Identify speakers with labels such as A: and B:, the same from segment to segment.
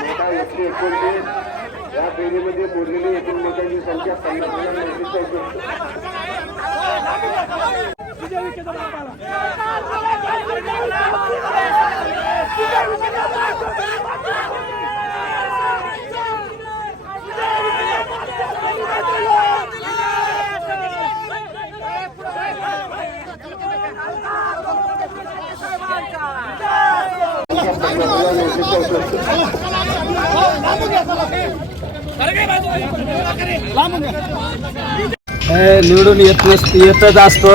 A: नोटा एकशे एकोणतीस या फेरीमध्ये मोडलेली एकूण नोटांची संख्या पन्नास हजार नऊशे चौसष्ट पन्नास हजार नऊशे चौसष्ट
B: निवडून येत नस येतच असतो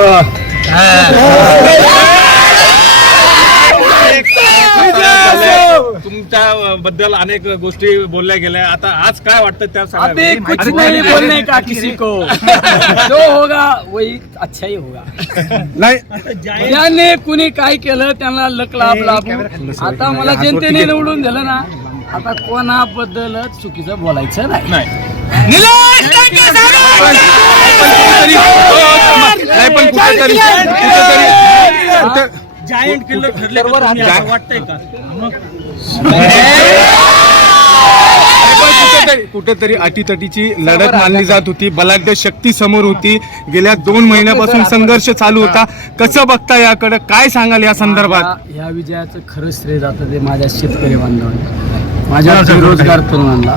C: तुमच्या बद्दल अनेक गोष्टी बोलल्या गेल्या. आता आज काय वाटतं त्या
B: अभी कुछ नहीं बोलने का किसी को। जो होगा वही अच्छा ही होगा। ज्याने कुणी काय केलं त्यांना लक लाभ लाभू। आता मला जनतेने निवडून दिलं ना आता कोणाबद्दल चुकीचं बोलायचं नाही.
C: नाही. पण कुठेतरी कुठेतरी कुठे-
D: जायंट किल्लर ठरले वाटतंय का?
C: कुठेतरी कुठेतरी अटीतटीची लढत मानली जात होती. बलाढ्य शक्ती समोर होती. गेल्या दोन महिन्यापासून संघर्ष चालू होता. कसं बघता याकडे? काय सांगाल या संदर्भात?
B: या विजयाचं खरं श्रेय जातं ते माझ्या शेतकरी बांधवांना. माझ्या बेरोजगार तरुणांना.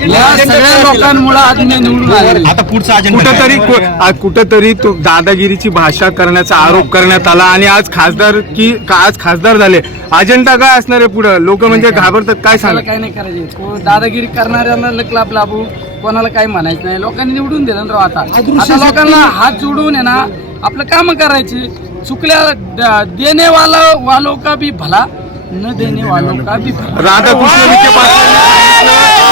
B: या सगळ्या लोकांमुळे आज मी निवडून आलेलो आहे.
D: आता पुढचा
C: कुठेतरी कु- आ- कुठेतरी तो दादागिरीची भाषा करण्याचा आरोप करण्यात आला आणि आज खासदार की का- आज खासदार झाले. अजेंडा काय असणार आहे पुढे? लोक म्हणजे घाबरतात काय सांग?
B: काय नाही करायचे. को- दादागिरी करणाऱ्यांना लक लाभ कोणाला काही म्हणायचं नाही. लोकांनी निवडून दिलं ना राव आता. आता लोकांना हात जोडून आहे ना आपलं काम करायचे. चुकल्या द- देणे वाला वालों का भी भला न देणे वालों का भी भला.
C: राधाकृष्ण विखे सांगितलं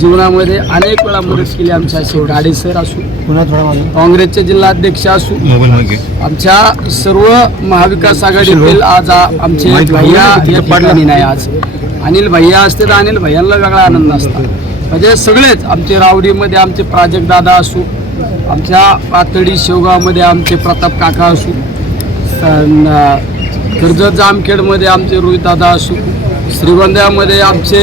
B: जीवनामध्ये अनेक वेळा मदत केली आमच्या असे गाडे सर असू काँग्रेसचे जिल्हाध्यक्ष असू आमच्या सर्व महाविकास आघाडीतील आज आमचे भैया या ठिकाणी नाही आज. अनिल भैया असते तर अनिल भैयांना वेगळा आनंद असता. म्हणजे सगळेच आमचे रावडीमध्ये आमचे प्राजक्त दादा असू आमच्या पातळी शेवगावमध्ये आमचे प्रताप काका असू कर्जत जामखेडमध्ये आमचे रोहित दादा असू श्रीगोंद्यामध्ये आमचे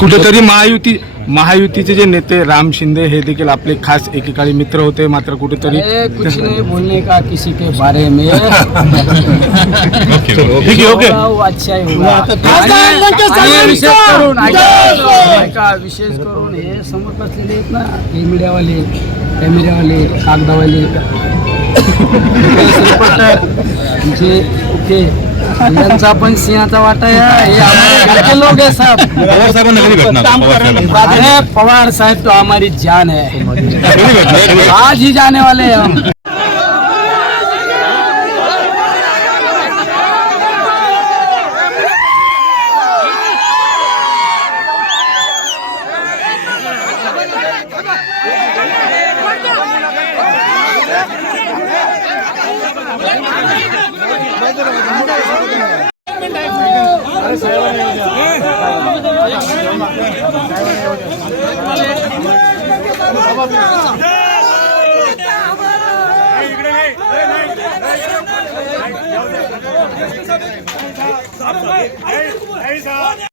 C: कुठेतरी महायुती महायुतीचे जे नेते राम शिंदे हे देखील आपले खास एकेकाळी मित्र होते मात्र कुठेतरी
B: कुछ नहीं बोलने का किसी के बारे में?
C: ठीक आहे ओके
B: होगा वो अच्छा ही होगा. आणि- आणि विशेष करून ऐका ऐका, विशेष करून हे समोर बसलेले आहेत ना हे मीडियावाले कागदावाले. हे ओके. यांचा पण सिंहाचा वाटा हे लोग है सब
E: पवार पवार
B: साहब तो हमारी जान है आज ही जाने वाले हैं हम Yeah. साहब